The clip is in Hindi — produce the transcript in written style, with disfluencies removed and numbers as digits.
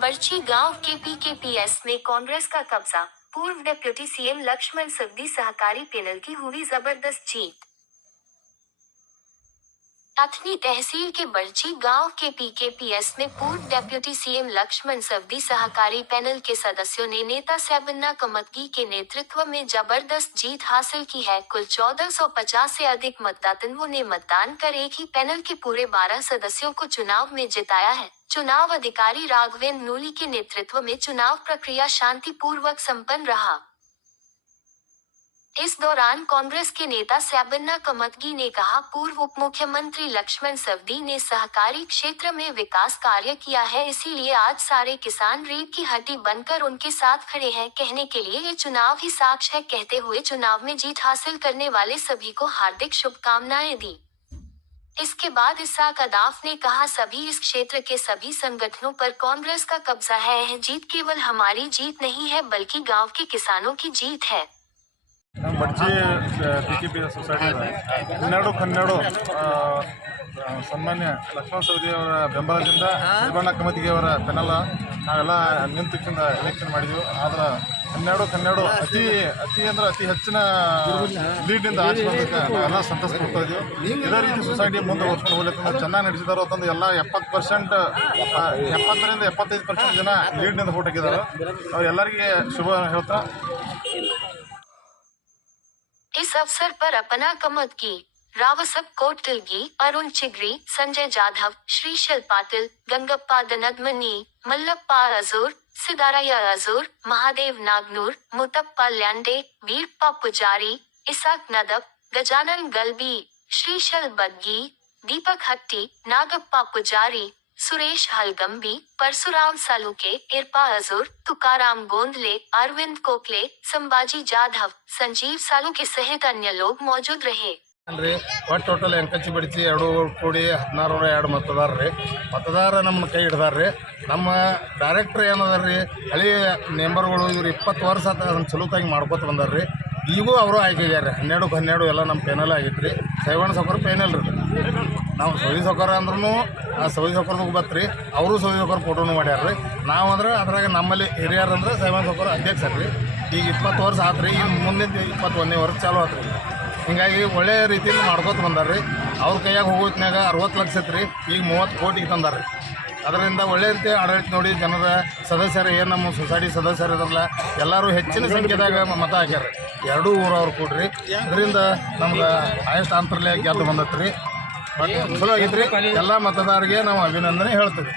बर्ची गांव के पीकेपीएस में कांग्रेस का कब्जा, पूर्व डिप्टी सीएम लक्ष्मण सवदी सहकारी पैनल की हुई जबरदस्त जीत। अथनी तहसील के बर्ची गांव के पीकेपीएस में पूर्व डिप्टी सीएम लक्ष्मण सवदी सहकारी पैनल के सदस्यों ने नेता सैबन्ना कमतगी के नेतृत्व में जबरदस्त जीत हासिल की है। कुल 1450 से अधिक मतदाताओं ने मतदान कर एक ही पैनल के पूरे 12 सदस्यों को चुनाव में जिताया है। चुनाव अधिकारी राघवेंद्र नूली के नेतृत्व में चुनाव प्रक्रिया शांतिपूर्वक संपन्न रहा। इस दौरान कांग्रेस के नेता सैबन्ना कमतगी ने कहा, पूर्व उप मुख्यमंत्री लक्ष्मण सवदी ने सहकारी क्षेत्र में विकास कार्य किया है, इसीलिए आज सारे किसान रीढ़ की हड्डी बनकर उनके साथ खड़े हैं। कहने के लिए ये चुनाव ही साक्ष्य है, कहते हुए चुनाव में जीत हासिल करने वाले सभी को हार्दिक शुभकामनाएं दी। इसके बाद इसाक अदाफ ने कहा, सभी इस क्षेत्र के सभी संगठनों पर कांग्रेस का कब्जा है। यह जीत केवल हमारी जीत नहीं है बल्कि गांव के किसानों की जीत है। बर्ची पीकेपीएस सोसाइटी 12 ಸನ್ಮಾನ್ಯ ಲಕ್ಷ್ಮಣ ಸವದಿ ಅವರ ಬೆಂಬಲದಿಂದ ಸೈಬಣ್ಣ ಕಮತಿಗೆ ಅವರ ಪೆನಲ್ ನಾವೆಲ್ಲ ನಿಂತಿಕ್ಕಿಂದ ಎಲೆಕ್ಷನ್ ಮಾಡಿದ್ವಿ. ಆದ್ರೆ 12 ಅತಿ ಅಂದ್ರೆ ಅತಿ ಹೆಚ್ಚಿನ ಲೀಡ್ನಿಂದ ಆಚೆ ಬಂದಕ್ಕೆ ನಾವೆಲ್ಲ ಸಂತಸ ಪಡ್ತಾ ಇದ್ದೀವಿ. ಇದೇ ರೀತಿ ಸೊಸೈಟಿ ಮುಂದೆ ಓಡಿಸ್ಕೊಂಡು ಹೋಗ್ಲಿಕ್ಕೆ ಚೆನ್ನಾಗಿ ನಡೆಸಿದಾರೋ ಅಂತಂದು ಎಲ್ಲ 70% 70ರಿಂದ 75% ಜನ ಲೀಡ್ನಿಂದ ವೋಟ್ ಹಾಕಿದ್ದಾರೆ. ಅವರೆಲ್ಲರಿಗೆ ಶುಭ ಹೇಳ್ತಾ इस अवसर पर अपना कमतगी, रावसप कोटलगी, अरुण चिगरी, संजय जाधव, श्रीशल पाटिल, गंगप्पा दनदमनी, मल्लप्पा अजूर, सिदारैया अजूर, महादेव नागनूर, मुतप्पा ल्यांडे, वीरप्पा पुजारी, इसाक नदब, गजानन गलबी, श्रीशल बग्गी, दीपक हट्टी, नागप्पा पुजारी, सुरेश हलगंबी, परशुराम सालुके, इरपा अजूर, तुकाराम गोंदले, अरविंद कोकले, संभाजी जाधव, संजीव सालुके सहित अन्य लोग मौजूद रहे। ಒಟ್ಟು ಟೋಟಲ್ ಎಂಕಚ್ಚಿ ಬಡಿಸಿ 2 ಕೂಡಿ 1602 ಮತದಾರ ನಮ್ಮ ಕೈ ಹಿಡ್ದಾರ್ರಿ. ನಮ್ಮ ಡೈರೆಕ್ಟ್ರ್ ಏನದಾರ್ರಿ, ಹಳಿ ಮೆಂಬರ್ಗಳು ಇವ್ರು 20 ವರ್ಷ ಅದನ್ನು ಚಲೋತಾಗಿ ಮಾಡ್ಕೊತ ಬಂದಾರ್ರಿ. ಈಗೂ ಅವರು ಆಯ್ಕೆಗ್ಯಾರ 12 ಎಲ್ಲ ನಮ್ಮ ಪೇನಲ್ ಆಗಿತ್ತು ರೀ. ಸೈವಣ್ಣ ಸೌಕರ್ ಪೇನಲ್ ರೀ. ನಾವು ಸೌದಿ ಸೌಕರ್ ಅಂದ್ರೂ ಆ ಸೌದಿ ಸೌಕರ್ದಾಗ ಬತ್ರಿ, ಅವರು ಸೌದಿ ಸೌಕರ್ ಫೋಟೋನು ಮಾಡ್ಯಾರ ರೀ. ನಾವು ಅಂದ್ರೆ ಅದ್ರಾಗ ನಮ್ಮಲ್ಲಿ ಹಿರಿಯರು ಅಂದ್ರೆ ಸೈವಣ್ಣ ಸೌಕರ್ ಅಧ್ಯಕ್ಷರು ರೀ. ಈಗ 20 ವರ್ಷ ಆತು ರೀ. ಈಗ ಮುಂದಿನ 21ನೇ ವರ್ಷ ಚಾಲು ಆತು ರೀ. ಹಿಂಗಾಗಿ ಒಳ್ಳೆಯ ರೀತಿಯಿಂದ ಮಾಡ್ಕೊತ ಬಂದಾರ ರೀ. ಅವ್ರ ಕೈಯಾಗ ಹೋಗೋತ್ನಾಗ 60 ಲಕ್ಷ ಇತ್ತು ರೀ, ಈಗ 30 ಕೋಟಿಗೆ ತಂದಾರ ರೀ. ಅದರಿಂದ ಒಳ್ಳೆ ರೀತಿ ಆಡಳಿತ ನೋಡಿ ಜನರ ಸದಸ್ಯರು ಏನು ನಮ್ಮ ಸೊಸೈಟಿ ಸದಸ್ಯರು ಇದಾರಲ್ಲ ಎಲ್ಲರೂ ಹೆಚ್ಚಿನ ಸಂಖ್ಯೆದಾಗ ಮತ ಹಾಕ್ಯಾರ ರೀ. 2 ಊರವ್ರು ಕೂಡ್ರಿ. ಇದರಿಂದ ನಮ್ಗೆ ಹೈಯೆಸ್ಟ್ ಅಂತರ್ಲೆ ಗೆದ್ದು ಬಂದತ್ರಿ. ಬಟ್ ಚಲೋ ಆಗೈತ್ರಿ. ಎಲ್ಲ ಮತದಾರರಿಗೆ ನಾವು ಅಭಿನಂದನೆ ಹೇಳ್ತೀವಿ.